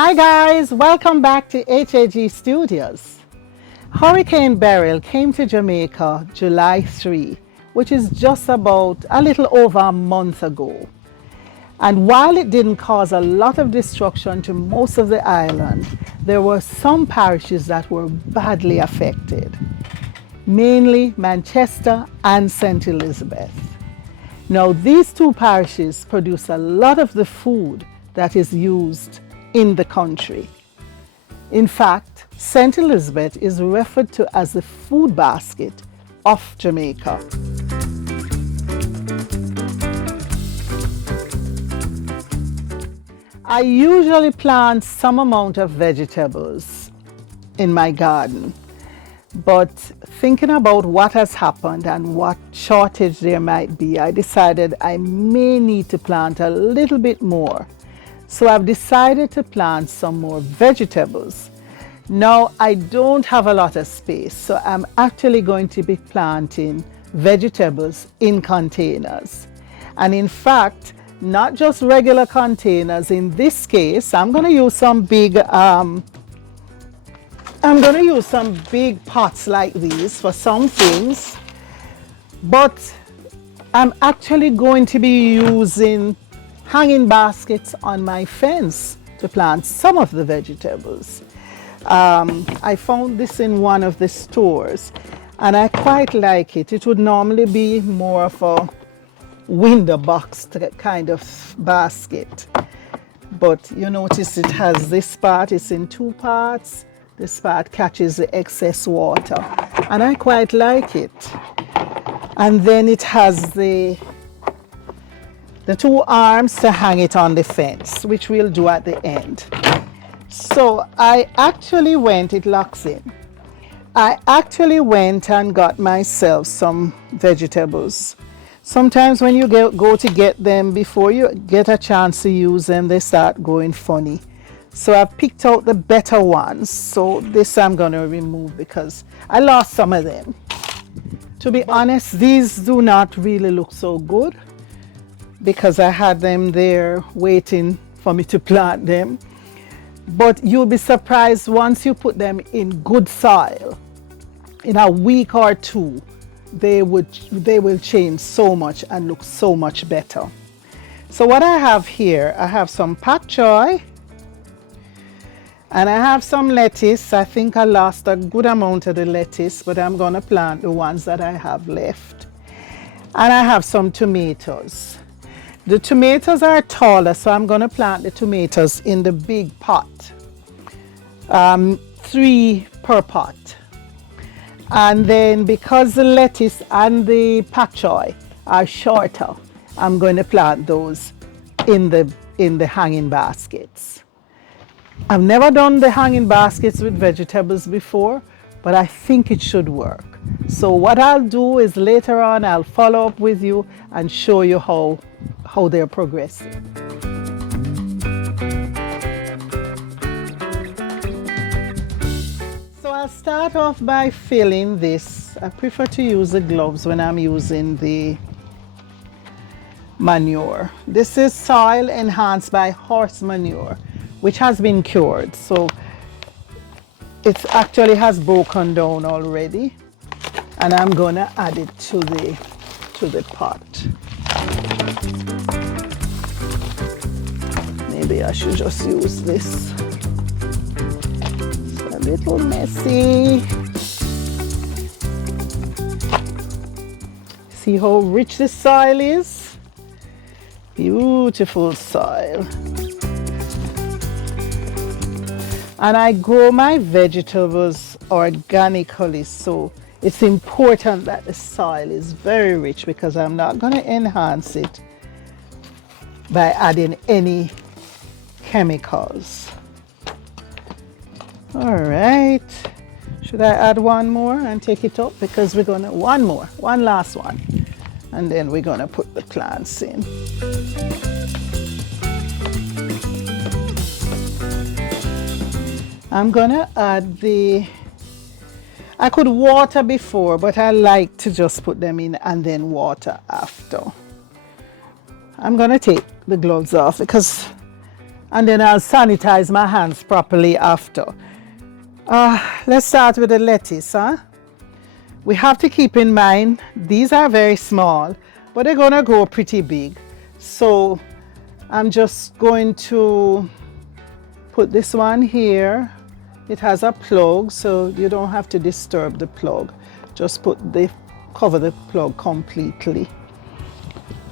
Hi guys, welcome back to HAG Studios. Hurricane Beryl came to Jamaica July 3, which is just about a little over a month ago. And while it didn't cause a lot of destruction to most of the island, there were some parishes that were badly affected, mainly Manchester and St. Elizabeth. Now, these two parishes produce a lot of the food that is used in the country. In fact, St. Elizabeth is referred to as the food basket of Jamaica. I usually plant some amount of vegetables in my garden, but thinking about what has happened and what shortage there might be, I decided I may need to plant a little bit more. So I've decided to plant some more vegetables. Now I don't have a lot of space, so I'm actually going to be planting vegetables in containers. And in fact, not just regular containers. In this case, I'm going to use some big pots like these for some things, but I'm actually going to be using hanging baskets on my fence to plant some of the vegetables. I found this in one of the stores and I quite like it. It would normally be more of a window box kind of basket, but you notice it has this part, it's in two parts. This part catches the excess water and I quite like it. And then it has the two arms to hang it on the fence, which we'll do at the end. So I actually went and got myself some vegetables. Sometimes when you go to get them, before you get a chance to use them, they start going funny. So I've picked out the better ones. So this I'm going to remove because I lost some of them. To be honest, these do not really look so good because I had them there waiting for me to plant them. But you'll be surprised once you put them in good soil. In a week or two, they will change so much and look so much better. So what I have here, I have some pak choy and I have some lettuce. I think I lost a good amount of the lettuce, but I'm going to plant the ones that I have left. And I have some tomatoes. The tomatoes are taller, so I'm going to plant the tomatoes in the big pot, 3 per pot. And then because the lettuce and the pak choy are shorter, I'm going to plant those in the hanging baskets. I've never done the hanging baskets with vegetables before, but I think it should work. So what I'll do is later on I'll follow up with you and show you how they're progressing. So I'll start off by filling this. I prefer to use the gloves when I'm using the manure. This is soil enhanced by horse manure, which has been cured. So it actually has broken down already. And I'm going to add it to the pot. Maybe I should just use this. It's a little messy. See how rich the soil is? Beautiful soil. And I grow my vegetables organically, so it's important that the soil is very rich because I'm not going to enhance it by adding any chemicals. All right, should I add one more and take it up? Because we're going to, one last one, and then we're going to put the plants in. I'm going to add I could water before, but I like to just put them in and then water after. I'm going to take the gloves off because and then I'll sanitize my hands properly after. Let's start with the lettuce. We have to keep in mind these are very small, but they're gonna grow pretty big. So I'm just going to put this one here. It has a plug, so you don't have to disturb the plug. Just cover the plug completely.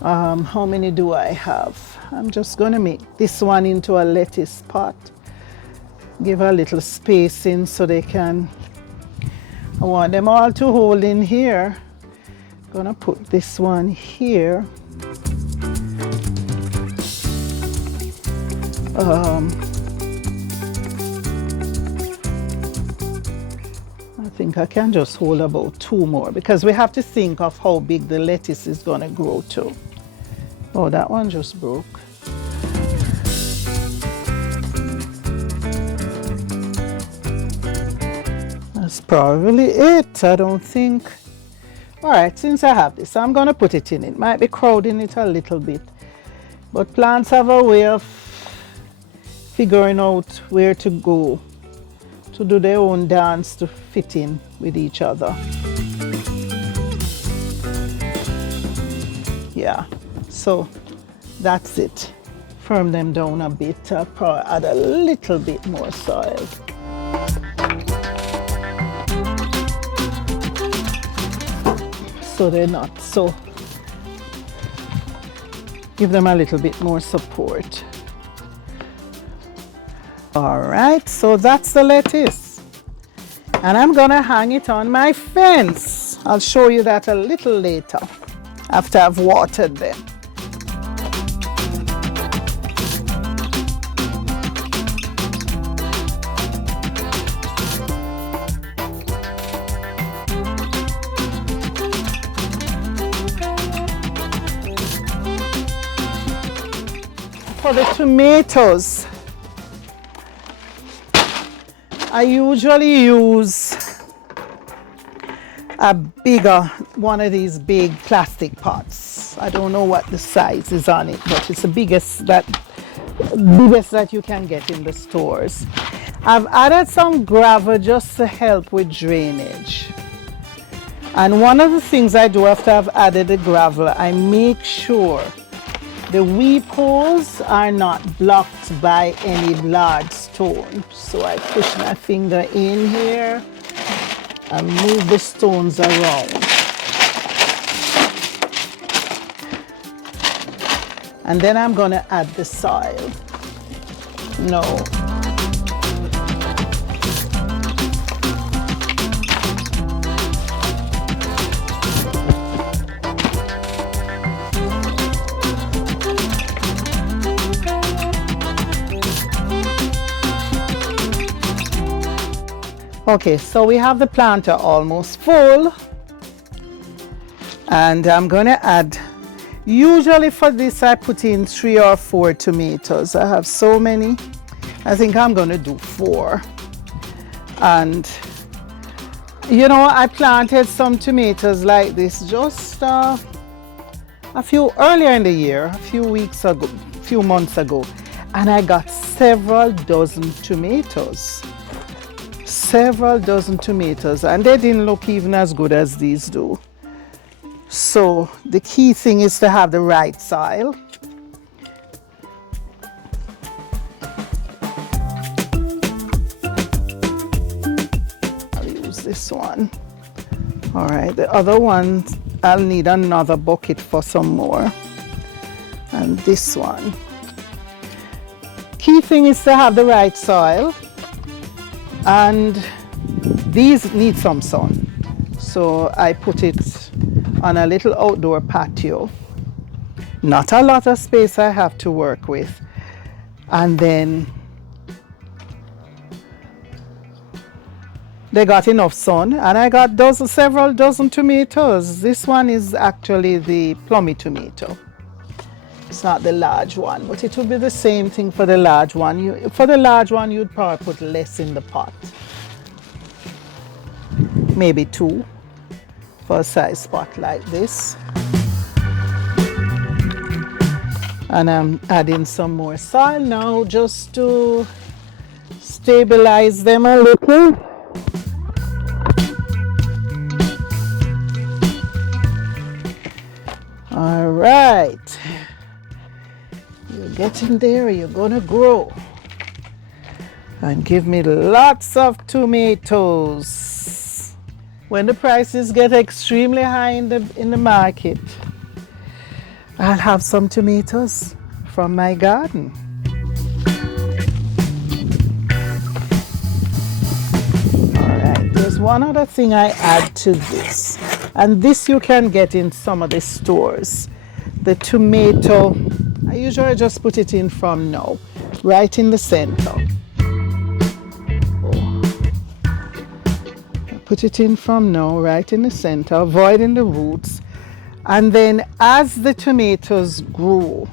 How many do I have? I'm just gonna make this one into a lettuce pot. Give a little spacing so they can, I want them all to hold in here. Gonna put this one here. I think I can just hold about 2 more because we have to think of how big the lettuce is gonna grow to. Oh, that one just broke. That's probably it, I don't think. All right, since I have this, I'm gonna put it in. It might be crowding it a little bit, but plants have a way of figuring out where to go to do their own dance to fit in with each other. Yeah, so that's it. Firm them down a bit. I'll probably add a little bit more soil. So they're not so, give them a little bit more support. All right, so that's the lettuce. And I'm gonna hang it on my fence. I'll show you that a little later after I've watered them. For the tomatoes, I usually use a bigger, one of these big plastic pots. I don't know what the size is on it, but it's the biggest that you can get in the stores. I've added some gravel just to help with drainage. And one of the things I do after I've added the gravel, I make sure the weep holes are not blocked by any large stone. So I push my finger in here and move the stones around. And then I'm gonna add the soil. No. Okay, so we have the planter almost full, and I'm going to add, usually for this I put in 3 or 4 tomatoes. I have so many, I think I'm going to do 4. And you know, I planted some tomatoes like this just a few earlier in the year, a few months ago, and I got several dozen tomatoes. Several dozen tomatoes, and they didn't look even as good as these do. So the key thing is to have the right soil. I'll use this one. All right, the other one I'll need another bucket for some more. And this one. Key thing is to have the right soil. And these need some sun, so I put it on a little outdoor patio. Not a lot of space I have to work with. And then they got enough sun, and I got several dozen tomatoes. This one is actually the plummy tomato. It's not the large one, but it will be the same thing for the large one. For the large one, you'd probably put less in the pot. Maybe 2 for a size pot like this. And I'm adding some more soil now just to stabilize them a little. All right, you're getting there, you're gonna grow and give me lots of tomatoes. When the prices get extremely high in the market, I'll have some tomatoes from my garden. All right, there's one other thing I add to this, and this you can get in some of the stores. The tomato, I usually just put it in from now, right in the center. Put it in from now, right in the center, avoiding the roots. And then as the tomatoes grow,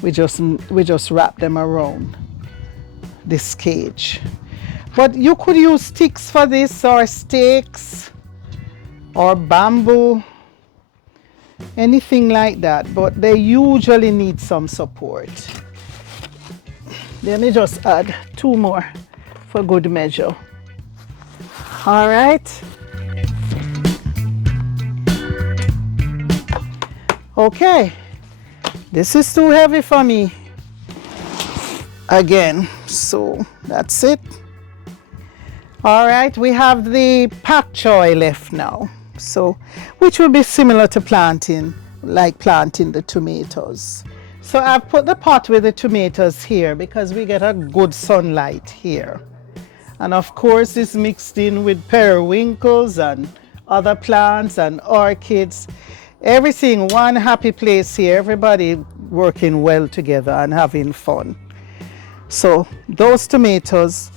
we just wrap them around this cage. But you could use sticks for this, or stakes, or bamboo, anything like that, but they usually need some support. Let me just add 2 more for good measure. All right. Okay, this is too heavy for me again, so that's it. All right, we have the pak choi left now, so which will be similar to planting the tomatoes. So I've put the pot with the tomatoes here because we get a good sunlight here. And of course it's mixed in with periwinkles and other plants and orchids. Everything, one happy place here, everybody working well together and having fun. So those tomatoes,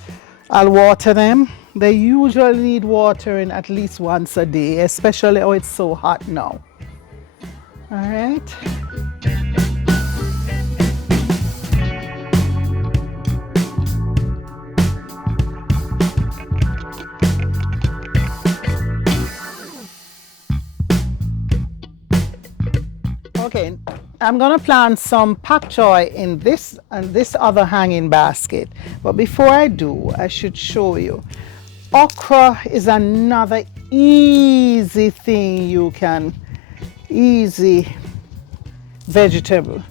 I'll water them. They usually need watering at least once a day, especially when it's so hot now. All right. Okay, I'm gonna plant some pak choi in this and this other hanging basket. But before I do, I should show you. Okra is another easy vegetable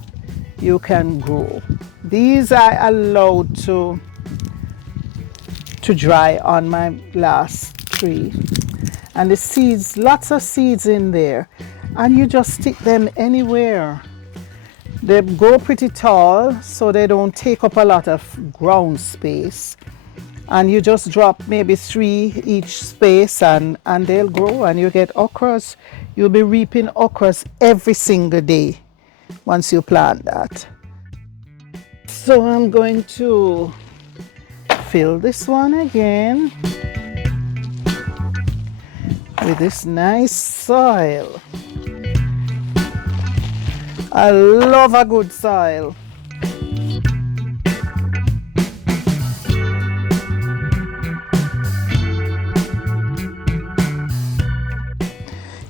you can grow. These I allowed to dry on my last tree. And the seeds, lots of seeds in there. And you just stick them anywhere. They grow pretty tall, so they don't take up a lot of ground space. And you just drop maybe 3 each space and they'll grow and you get okras. You'll be reaping okras every single day once you plant that. So I'm going to fill this one again with this nice soil. I love a good soil.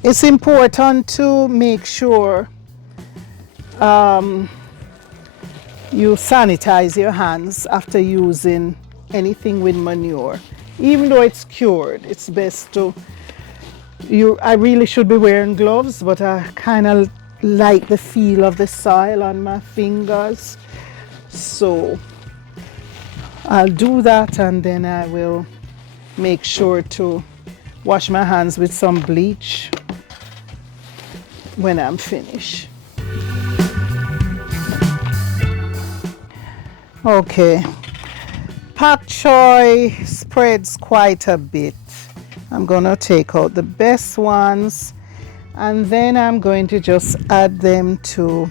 It's important to make sure you sanitize your hands after using anything with manure. Even though it's cured, it's best to, I really should be wearing gloves, but I kind of like the feel of the soil on my fingers. So I'll do that and then I will make sure to wash my hands with some bleach when I'm finished. Okay, pak choi spreads quite a bit. I'm gonna take out the best ones and then I'm going to just add them to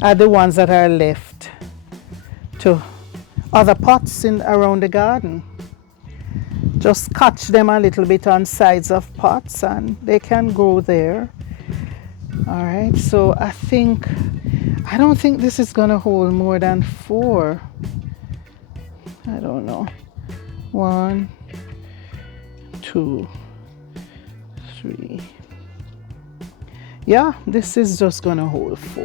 the ones that are left to other pots around the garden. Just catch them a little bit on sides of pots and they can grow there. All right, so I don't think this is gonna hold more than 4. I don't know. 1, 2, 3, Yeah, this is just gonna hold 4.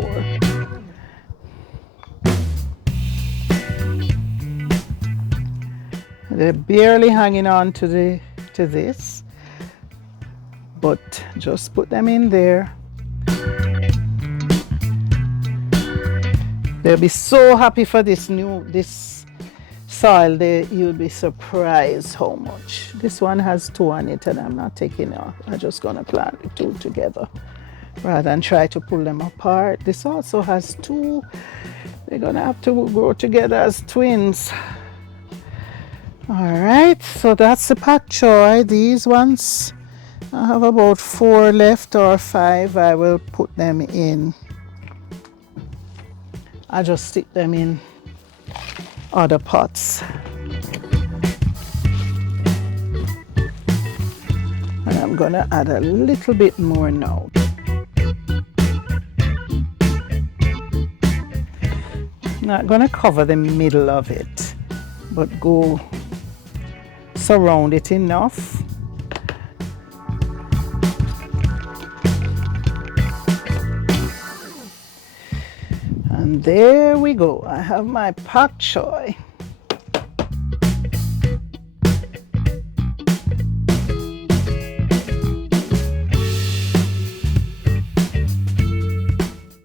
They're barely hanging on to this, but just put them in there. They'll be so happy for this soil. You'll be surprised how much. This one has 2 on it, and I'm not taking off. I'm just gonna plant the 2 together rather than try to pull them apart. This also has 2. They're gonna have to grow together as twins. All right, so that's the pak choy. These ones, I have about 4 left or 5. I will put them in. I just stick them in other pots. And I'm gonna add a little bit more now. Not gonna cover the middle of it, but go surround it enough. And there we go. I have my pak choy.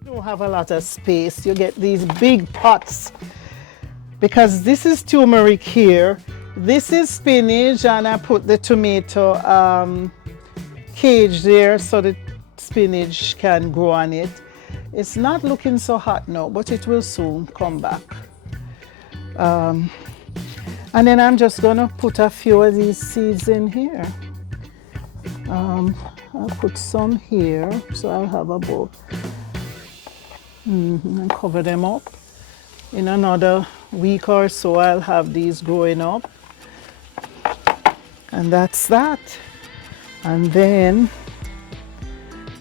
Don't have a lot of space. You get these big pots because this is turmeric here. This is spinach, and I put the tomato cage there so the spinach can grow on it. It's not looking so hot now, but it will soon come back. And then I'm just gonna put a few of these seeds in here. I'll put some here, so I'll have about, and cover them up. In another week or so, I'll have these growing up. And that's that. And then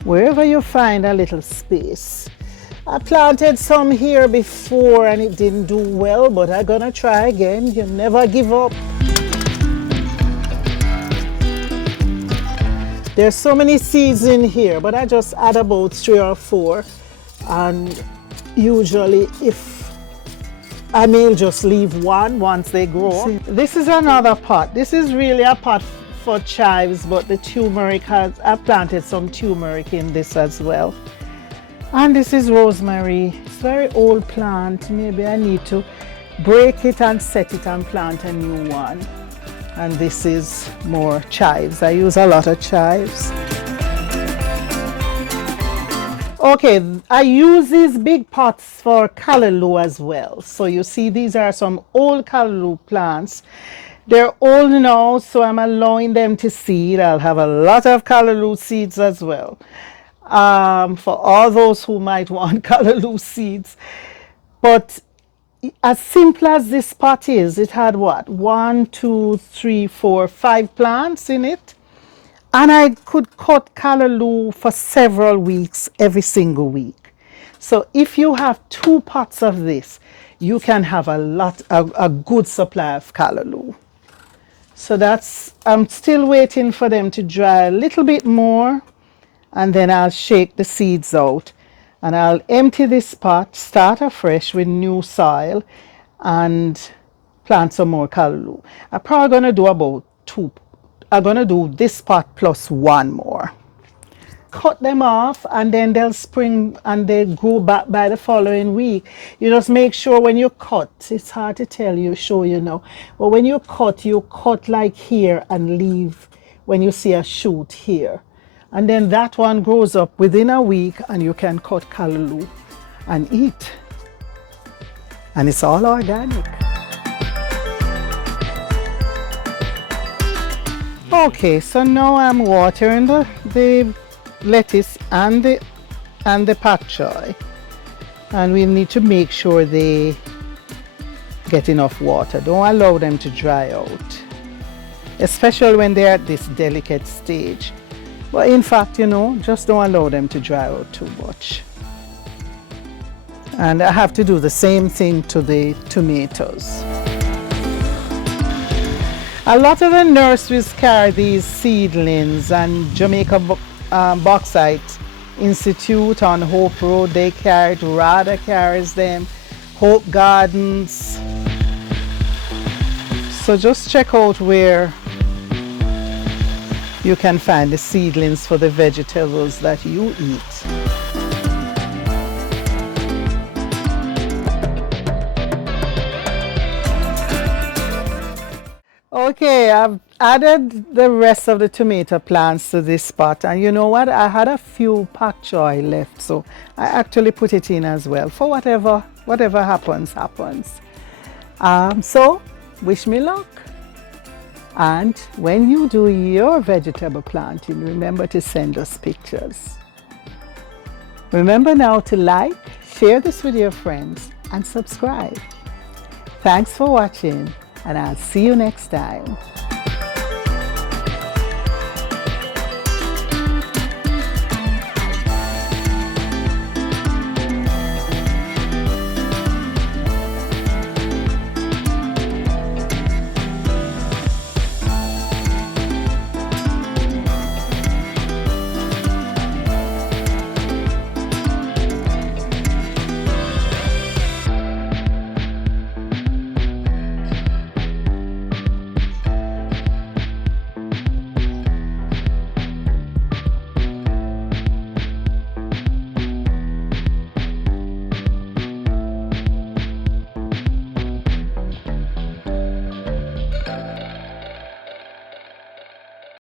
wherever you find a little space. I planted some here before and it didn't do well, but I'm gonna try again. You never give up. There's so many seeds in here, but I just add about 3 or 4. And usually if I may just leave one once they grow. This is another pot. This is really a pot for chives, but the turmeric I planted some turmeric in this as well. And this is rosemary. It's a very old plant. Maybe I need to break it and set it and plant a new one. And this is more chives. I use a lot of chives. Okay, I use these big pots for callaloo as well. So you see, these are some old callaloo plants. They're old now, so I'm allowing them to seed. I'll have a lot of callaloo seeds as well. For all those who might want callaloo seeds. But as simple as this pot is, it had what? 1, 2, 3, 4, 5 plants in it. And I could cut callaloo for several weeks, every single week. So if you have 2 pots of this, you can have a good supply of callaloo. So I'm still waiting for them to dry a little bit more, and then I'll shake the seeds out. And I'll empty this pot, start afresh with new soil, and plant some more callaloo. I'm probably gonna do about 2. I'm gonna do this pot plus 1 more. Cut them off, and then they'll spring and they grow back by the following week. You just make sure when you cut, it's hard to show you now, but when you cut like here and leave when you see a shoot here. And then that one grows up within a week and you can cut callaloo and eat. And it's all organic. Okay, so now I'm watering the lettuce and the pak choy, and we need to make sure they get enough water. Don't allow them to dry out, especially when they're at this delicate stage. But in fact, just don't allow them to dry out too much. And I have to do the same thing to the tomatoes. A lot of the nurseries carry these seedlings and Jamaica bauxite Institute on Hope Road, they carry it. Rada carries them. Hope Gardens. So just check out where you can find the seedlings for the vegetables that you eat. Okay, I've added the rest of the tomato plants to this pot, and you know what? I had a few pak choy left, so I actually put it in as well for whatever happens. So wish me luck. And when you do your vegetable planting, remember to send us pictures. Remember now to like, share this with your friends, and subscribe. Thanks for watching, and I'll see you next time.